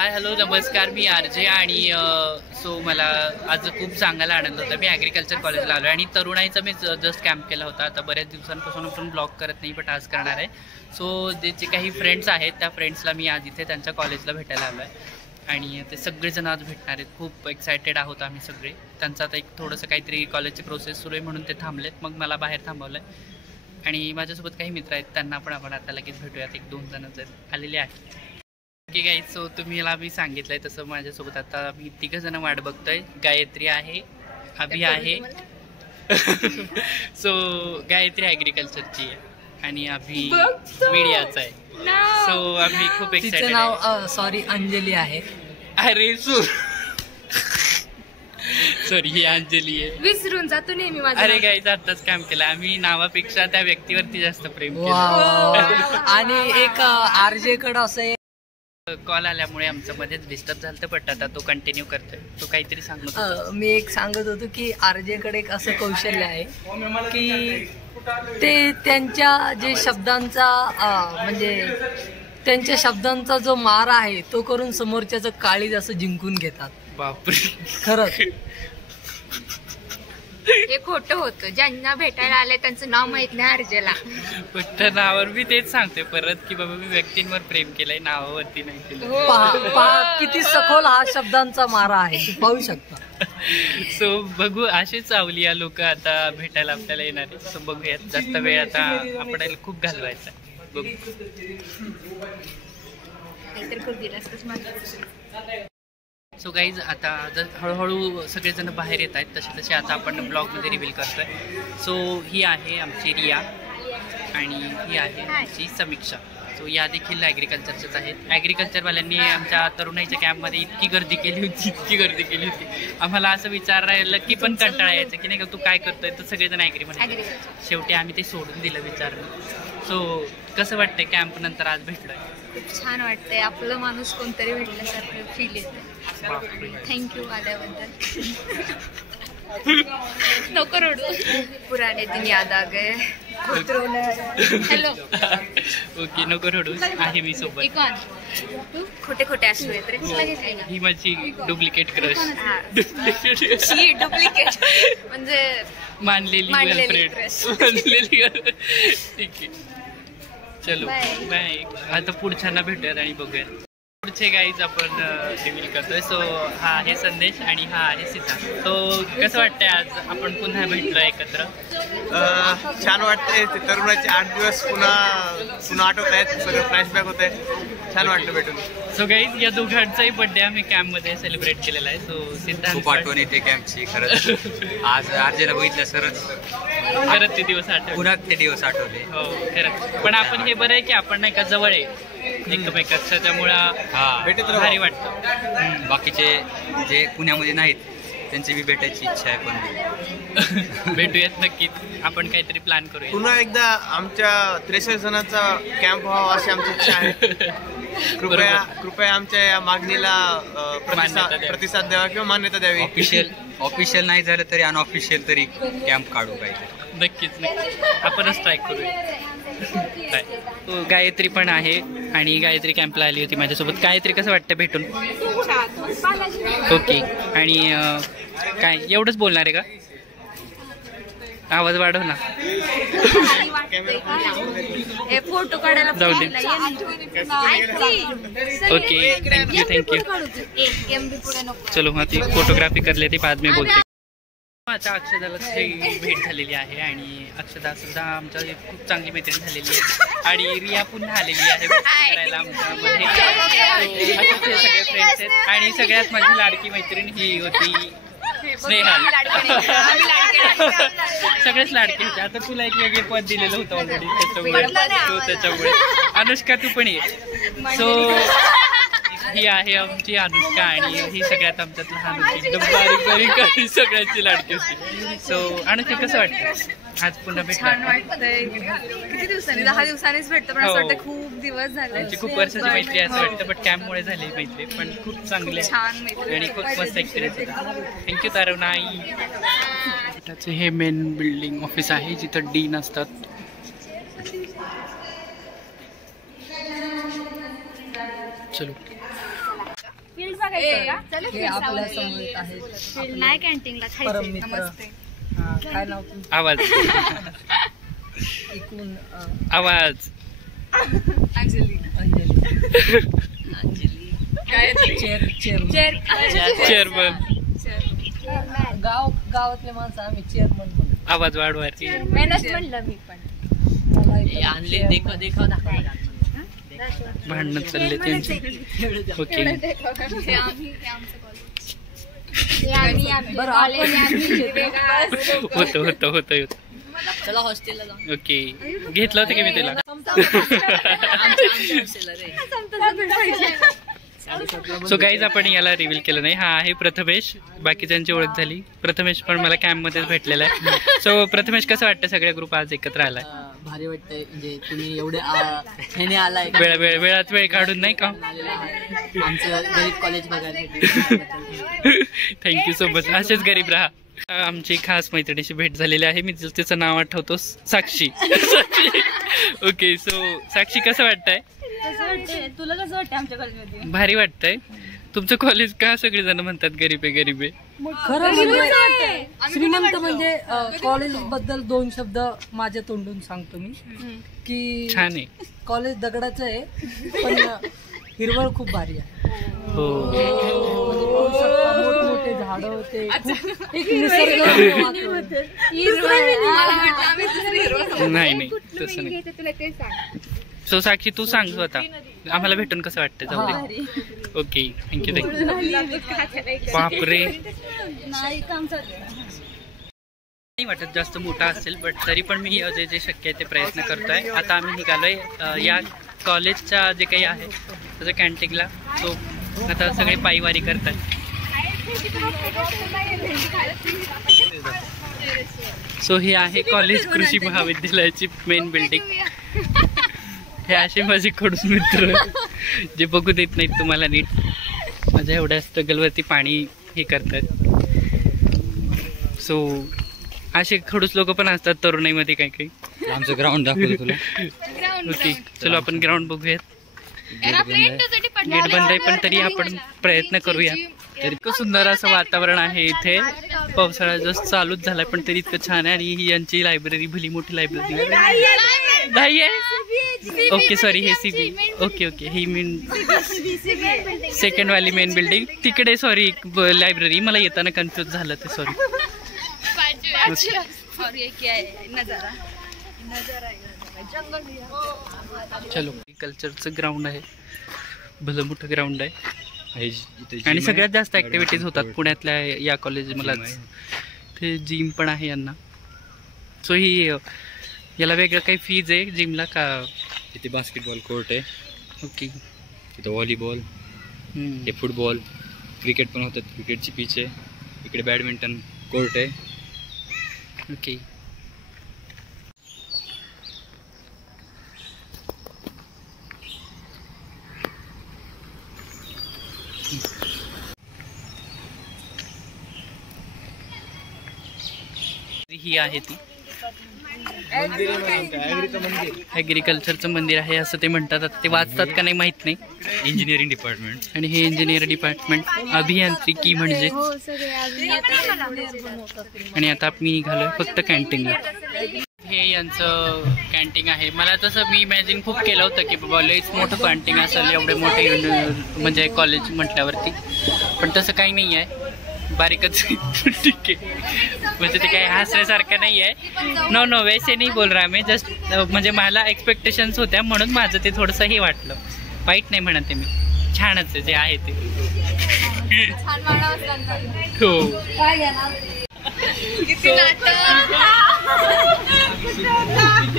Hi hello नमस्कार, मी RJ आणि so मला आज खूप चांगला आनंद होता. मी ॲग्रिकल्चर कॉलेजला आलो आणि तरुणाईचा मी जस्ट कॅम्प केला होता. आता बऱ्याच दिवसांपासून आपण ब्लॉग करत नाही, बट आज करणार आहे. सो जे काही फ्रेंड्स आहेत त्या फ्रेंड्सला मी आज इथे त्यांच्या कॉलेजला भेटायला आलो आहे आणि ते सगळेजण आज भेटणार आहेत. खूप एक्सायटेड आहोत आम्ही सगळे. त्यांचं आता एक थोडंसं काहीतरी कॉलेजची प्रोसेस सुरू आहे म्हणून ते थांबलेत. मग मला बाहेर थांबवलं आहे आणि माझ्यासोबत काही मित्र आहेत, त्यांना पण आपण आता लगेच भेटूयात. 1-2 जण जर आलेले आहेत. ओके गाईज, सो तुम्हाला मी सांगितलंय तसं माझ्यासोबत आता मी 3 जण वाट बघतोय. गायत्री आहे, अभि आहे. सो गायत्री ॲग्रिकल्चरची आहे आणि अभि मीडियाचा आहे. सो आम्ही खूप एक्साइटेड. नाव सॉरी अंजली आहे. अरे सॉरी ही अंजली आहे. विसरून जातो नेहमी माझं. अरे गाईज, आताच काम केलं आम्ही. नावापेक्षा त्या व्यक्तीवरती जास्त प्रेम केलं. आणि एक आरजे कडे असं कॉल आल्यामुळे आमचं मध्येच डिस्टर्ब झालं, पण आता तो कंटिन्यू करतोय. तो काहीतरी सांगत होता. मी एक सांगत होतो की आरजे कडे एक असं कौशल्य आहे की ते त्यांच्या जे शब्दांचा म्हणजे त्यांच्या शब्दांचा जो मार आहे तो करून समोरच्याचं काळीज असं जिंकून घेतात. बापरे, खरंच हे खोटं होतं. ज्यांना भेटायला आले त्यांचं नाव माहित नाही आरजेला. पण त्या नावावर मी तेच सांगते परत की बाबा मी व्यक्तींवर प्रेम केलंय, नावावरती नाही केलं. किती सखोल हा शब्दांचा मारा आहे, पाहू शकता. सो बघू, अशीच अवलिया लोक आता भेटायला आपल्याला येणार आहे. सो बघूयात, जास्त वेळ आता आपल्याला खूप घालवायचा. बघू. सो गाईज, आता जर हळूहळू सगळेजण बाहेर येत आहेत तसे तसे आता आपण ब्लॉगमध्ये रिव्हील करतोय. सो ही आहे आमची रिया आणि ही आहे आमची समीक्षा. सो या देखील ॲग्रिकल्चरच्याच आहेत. ॲग्रिकल्चरवाल्यांनी आमच्या तरुणाईच्या कॅम्पमध्ये इतकी गर्दी केली होती. आम्हाला असं विचारायला की पण कंटाळा यायचं की नाही का तू काय करतोय, तर सगळेजण ॲग्री म्हणाले. शेवटी आम्ही ते सोडून दिलं विचारणं. सो कसं वाटतंय कॅम्प नंतर आज भेटलोय? खूप छान वाटतंय. आपलं माणूस कोणतरी भेटल्यासारखं फील येतं. थँक्यू आल्याबद्दल. नको रडू. पुराने दिन याद आ गए. हॅलो. ओके, नको रडू. आहे मी सोबत. खोटे खोटे अश्रू येत रे. ही माझी डुप्लिकेट क्रश. डुप्लिकेट म्हणजे मानलेली गर्लफ्रेंड. मानलेली. ठीक आहे, चलो बाय. आता पुढच्यांना भेटूयात आणि बघूयात. पुढचे गाईज आपण रिव्हील करतोय. सो हा आहे संदेश आणि हा आहे सीता. तो कसं वाटतंय आज आपण पुन्हा भेटलो एकत्र? छान वाटतंय. तरुणाचे 8 दिवस पुन्हा आठवत आहेत. सगळं फ्लॅशबॅक होत आहे. छान वाटतं भेटून. सो गाईज, या दोघांचाही बर्थडे आम्ही कॅम्पमध्ये सेलिब्रेट केलेला आहे. सो सिद्धांत खूप आठवण येते कॅम्पची खरंच. आज आरजेला बघितलं सरच खरंच ते दिवस आठवले. पुन्हा ते दिवस आठवले. हो खरंच. पण आपण हे बरं आहे की आपण नाही का जवळ आहे एकमेकांच्या, त्यामुळं भारी वाटतं. बाकीचे जे पुण्यामध्ये नाहीत त्यांची बी भेटायची इच्छा आहे. पण भेटूयात नक्कीच. आपण काहीतरी प्लॅन करूया. पुन्हा एकदा आमच्या 63 जणांचा कॅम्प व्हावा अशी आमची इच्छा आहे. कृपया आमच्या या मागणीला प्रतिसाद द्यावा किंवा मान्यता द्यावी. ऑफिशियल नाही झालं तरी अनऑफिशियल तरी कॅम्प काढू पाहिजे. नक्कीच आपणच ट्राय करूया. गायत्री पण आहे आणि गायत्री कॅम्पला आली होती माझ्यासोबत. गायत्री कसं वाटतं भेटून? ओके. आणि काय एवढंच बोलणार आहे का? आवाज वाढव ना. फोटो काढायला जाऊ दे. Okay, thank you. चलो हाँ, ती फोटोग्राफी कर लेते, बाद में बोलते. आता अक्षदाला भेट झालेली आहे आणि अक्षदा सुद्धा आमच्या खूप चांगली मैत्रीण झालेली आहे आणि रिया पुन्हा आलेली आहे करायला आमच्यामध्ये. सगळे फ्रेंड्स आहेत आणि सगळ्यात माझी लाडकी मैत्रीण ही होती स्नेहल. सगळेच लाडके होते. आता तुला एक वेगळे पद दिलेलं होतं ऑलरेडी, त्याच्यामुळे अनुष्का तू पण ये. सो ही आहे आमची अनुष्का आणि ही सगळ्यात आमच्यात लहान होती, एकदम बारीक सगळ्यांची लाडकी होती. सो अनुष्का कसं वाटतं आज पुन्हा भेट? छान वाटतंय. किती दिवसांनी? 10 दिवसांनीच भेटतं, पण असं वाटतं खूप दिवस झाले. खूप वर्षाची मैत्री असं वाटतं, बट कॅम्पमुळे झाली मैत्री. पण खूप चांगली छान मैत्री आणि खूप मस्त एक्सपिरियन्स होता. थँक्यू तरुणाई. त्याचं हे मेन बिल्डिंग ऑफिस आहे जिथं डीन असतात. चलो हे आपल्या समोर आहेत नाही कॅन्टीनला परम मित्र. काय नाव तुमचं? आवाज एकूण आवाज अंजली चेअरमन गावातले माणसं आम्ही चेअरमन म्हणतो. आवाज वाढवायची म्हणलं मी पण भांडण चालले त्यांचे. ओके होतं चला हॉस्टेलला जाऊ. ओके घेतलं होतं की मी त्याला. सो गाईज आपण याला रिव्हील केलं नाही. हा आहे प्रथमेश. बाकीच्यांची ओळख झाली. प्रथमेश पण मला कॅम्प मध्येच भेटलेला आहे. सो प्रथमेश कसं वाटतं सगळ्या ग्रुप आज एकत्र आलाय? भारी वाटतंय. म्हणजे तुम्ही एवढे आलाय वेळात वेळ काढून नाही का? आमचं गरीब कॉलेज बघायला. Thank you so much. असेच गरीब राहा. आमची खास मैत्रिणीशी भेट झालेली आहे. मी तिचं नाव आठवतो, साक्षी. ओके सो साक्षी कसं वाटतंय? तुला कसं वाटतं आमच्या कॉलेजमध्ये? भारी वाटतंय. तुमचं कॉलेज का सगळेजण म्हणतात गरीब आहे गरीब आहे? खरं म्हणजे श्रीमंत म्हणजे कॉलेज बद्दल 2 शब्द माझ्या तोंडून सांगतो मी की छान आहे कॉलेज. दगडाचं आहे पण हिरवळ खूप भारी आहे. हो मोठमोठे झाड होते. एक निसर्ग नाही तसं नाही. सो साक्षी तू सांग स्वतः आम्हाला भेटून कसं वाटतं? जाऊ दे. Okay thank you. बापरे नाही वाटत जास्त मोठा असेल बट तरी पण मी जे शक्य आहे ते प्रयत्न करतोय. आता आम्ही निघालोय या कॉलेजच्या जे काही आहे त्याच्या कॅन्टीनला. सो आता सगळे पायवारी करतात. सो ही आहे कॉलेज कृषी महाविद्यालयाची मेन बिल्डिंग. हे असे माझे खडूस मित्र जे बघू देत नाहीत तुम्हाला नीट. माझ्या एवढ्या स्ट्रगलवरती पाणी हे करतात. सो असे खडूस लोक पण असतात तरुणाईमध्ये काही काही. आमचं ग्राउंड दाखवलं तुला. ओके चलो आपण ग्राउंड बघूयात. गेट बंद आहे पण तरी आपण प्रयत्न करूया. इतकं सुंदर असं वातावरण आहे इथे. पावसाळा जस्ट चालूच झालाय पण तरी इतकं छान आहे. आणि ही यांची लायब्ररी भली मोठी लायब्ररी नाही आहे. ओके सॉरी हे सीबी. ओके ही मेन सेकंड वाली मेन बिल्डिंग तिकडे. सॉरी लायब्ररी मला येताना कन्फ्युज झालं ते. सॉरी. चलो कल्चरचं ग्राउंड आहे. भलं मोठं ग्राउंड आहे आणि सगळ्यात जास्त ऍक्टिव्हिटीज होतात पुण्यातल्या या कॉलेज. मला ते जिम पण आहे यांना. सो ही याला वेगळं काही फीज आहे जिमला का? इथे बास्केटबॉल कोर्ट आहे. ओके इथं व्हॉलीबॉल, हे फुटबॉल, क्रिकेट पण होतात. क्रिकेटची पिच आहे. इकडे बॅडमिंटन कोर्ट आहे. ओके ही आहे ती ऍग्रिकल्चरचं मंदिर आहे असं ते म्हणतात. आता ते वाचतात का नाही माहित नाही. Engineering department. आणि हे इंजिनिअर डिपार्टमेंट अभियांत्रिकी म्हणजे. आणि आता मी निघालोय फक्त कॅन्टीनला. हे यांचं कॅन्टीन आहे. मला तसं मी इमॅजिन खूप केलं होतं की बाबा लईच मोठं कॅन्टीन असेल एवढे मोठे म्हणजे कॉलेज म्हटल्यावरती. पण तसं काही नाही आहे. बारीकच. ठीक आहे म्हणजे ते काही हसण्यासारखं नाही आहे. नो वैसे नाही बोल रहा मैं. जस्ट म्हणजे मला एक्सपेक्टेशन्स होत्या म्हणून माझं ते थोडंसं हे वाटलं. वाईट नाही म्हणते मी. छानच आहे जे आहे ते. हो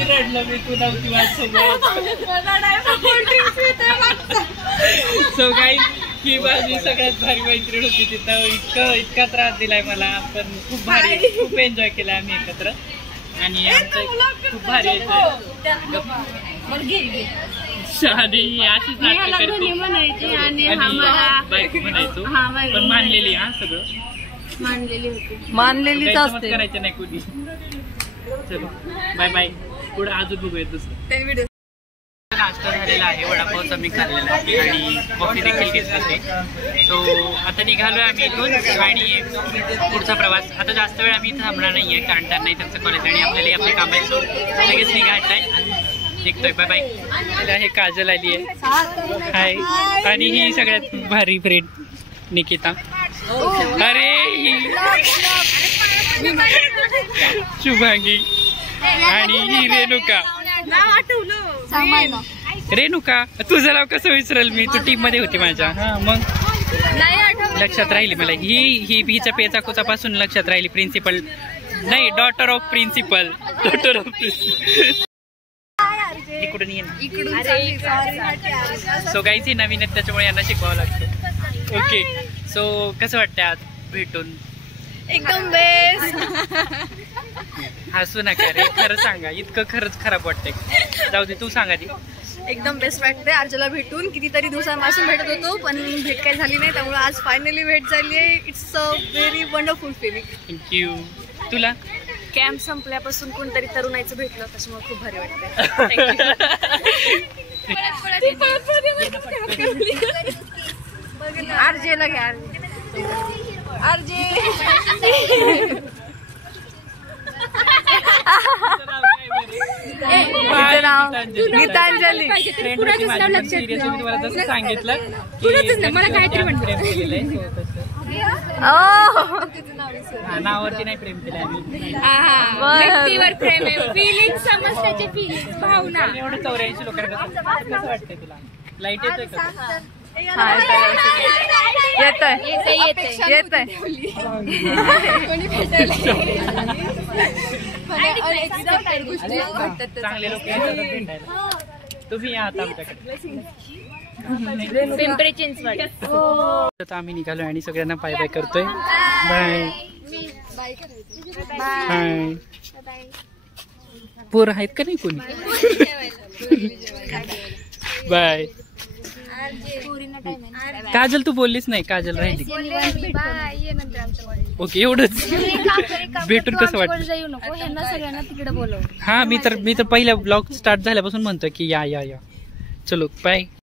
रडलं मी तू नव्हती माझ्यासोबत. सो काही ही माझी सगळ्यात भारी मैत्रीण होती तिथं. इतका त्रास दिलाय मला पण खूप भारी खूप एन्जॉय केला आम्ही एकत्र. आणि आमचं खूप भारी शहाणी अशीच नाटकं करते आणि बायको म्हणायचो पण मानलेली. हा सगळं मानलेलीच असते. करायचं नाही कोणी. चलो बाय बाय. पुढे अजून बघूया दुसरं. नाश्ता झालेला आहे, वडापावचा मी खाल्लेला आहे आणि कॉफी देखील घेतली. सो आता निघालोय आम्ही इथून आणि पुढचा प्रवास. आता जास्त वेळ आम्ही इथं थांबणार नाहीये कारण त्यांना इथंचं कॉलेज आणि आपल्याला आपले काम लगेच निघायचं आहे. निघतोय, बाय बाय. हे काजल आली आहे, हाय. आणि ही सगळ्यात भारी फ्रेंड निकिता. अरे ही शुभांगी आणि ही रेणुका. रेणुका तुझं नाव कसं विसरल मी, तू टीम मध्ये होती माझ्या. हा मग लक्षात राहिली मला. हिच्या पेचाकोचापासून लक्षात राहिली. प्रिन्सिपल नाही, daughter of principal. Daughter of principal. इकडून ये ना. सो गाईज ही नवीन आहेत त्याच्यामुळे यांना शिकवावं लागतं. ओके, सो कसं वाटतं आज भेटून? एकदम बेस्ट. हसू नका रे, खरं सांगा. इतकं खरंच खराब वाटतंय. जाऊ दे, तू सांगा ती. एकदम बेस्ट वाटते आरजेला भेटून. कितीतरी दिवसांपासून भेटत होतो पण भेट काही झाली नाही, त्यामुळे आज फायनली भेट झाली आहे. It's a very wonderful feeling. Thank you. तुला? कॅम्प संपल्यापासून कोणतरी तरुणाईचं भेटलं त्याच्यामुळे खूप भारी वाटतं. आरजेला घ्या. आरजे गीतांजली. तुम्हाला जसं सांगितलं मला काहीतरी नावावरती नाही प्रेम केलं आम्ही. व्यक्तीवर प्रेम आहे. फिलिंग समजण्याची फिलिंग भावना. एवढं 84 लोकांना कसं वाटतंय तुला? लाईट येतोय का? चांगले लोक भेटायला तुम्ही या आता आमच्याकडे. पिंपरी चिंचवड. आता आम्ही निघालो आणि सगळ्यांना बाय बाय करतोय. Bye bye. पोर आहेत का नाही कोणी? बाय. काजल तू बोललीच नाही, काजल राहिली. ओके, एवढंच. भेटून कसं वाटतं? हा, मी तर पहिल्या ब्लॉग स्टार्ट झाल्यापासून म्हणतोय की या या या. चलो बाय.